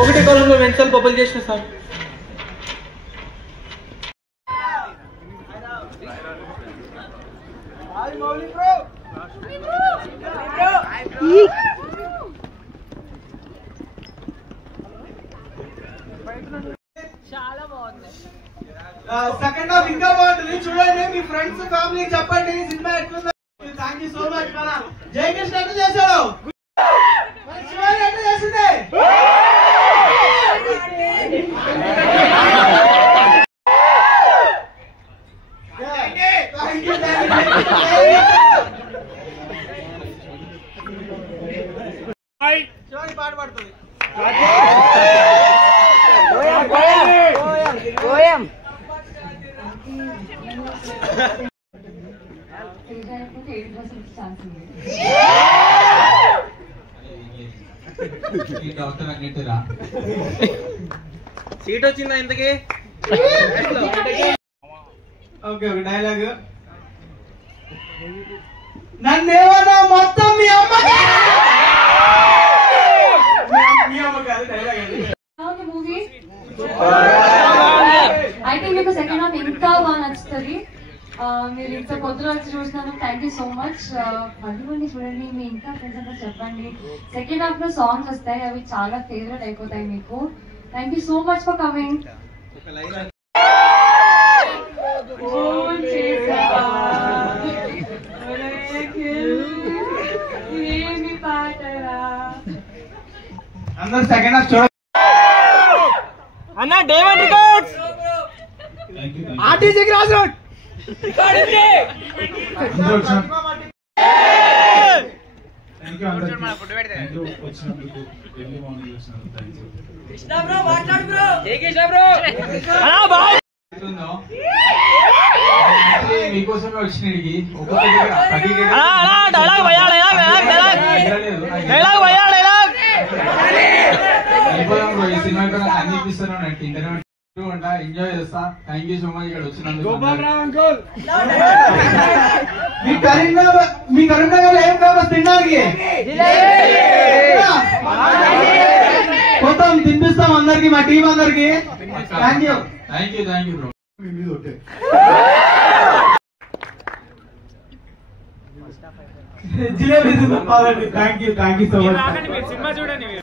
ఒకటి కాలంలో వెన్సల్ బబుల్ చేసిన సార్. చాలా బాగుంది. సెకండ్ హాఫ్ ఇంకా బాగుంటుంది, చూడండి. మీ ఫ్రెండ్స్ ఫ్యామిలీకి చెప్పండి సినిమా ఎట్లుందో. Thank you so much. మన జయకృష్ణ ఎట్లా చేశాడు, శివాజీ ఎట్లా చేసింది. శివాజీ పాట పాడుతుంది. సీట్ వచ్చిందా ఇంతకి? ఓకే, ఒక డైలాగ్. నన్నేమన్నా మొత్తం మీ అమ్మ కాదు, డైలాగ్ అది. ఐ థింక్ మీకు సెకండ్ హాఫ్ ఇంకా బాగా నచ్చుతుంది. మీరు ఇంత పొద్దున వచ్చి చూసినందుకు థ్యాంక్ యూ సో మచ్. మళ్ళీ చూడండి, మీ ఇంకా ఫ్రెండ్స్ అంతా చెప్పండి. సెకండ్ హాఫ్ లో సాంగ్స్ వస్తాయి, అవి చాలా ఫేవరెట్ అయిపోతాయి మీకు. Thank you so much for coming. అందరూ సెకండ్ హాఫ్ చూడ అన్న. డేవన్ రికార్డ్స్ ఆర్టీసీకి రాజు మీకోసమే వచ్చినడికి ఈ సినిమా అన్ని ఇప్పిస్తాను ఇంటర్నెట్ ఎంజాయ్ చేస్తా. థ్యాంక్ యూ సో మచ్ ఇక్కడ వచ్చినందుకు. మీ కరీంనగర్ ఏం ఫేమస్ తినడానికి? మొత్తం తినిపిస్తాం అందరికి, మా టీం అందరికి. Thank you bro. Jalebi thank you so much. Cinema చూడండి.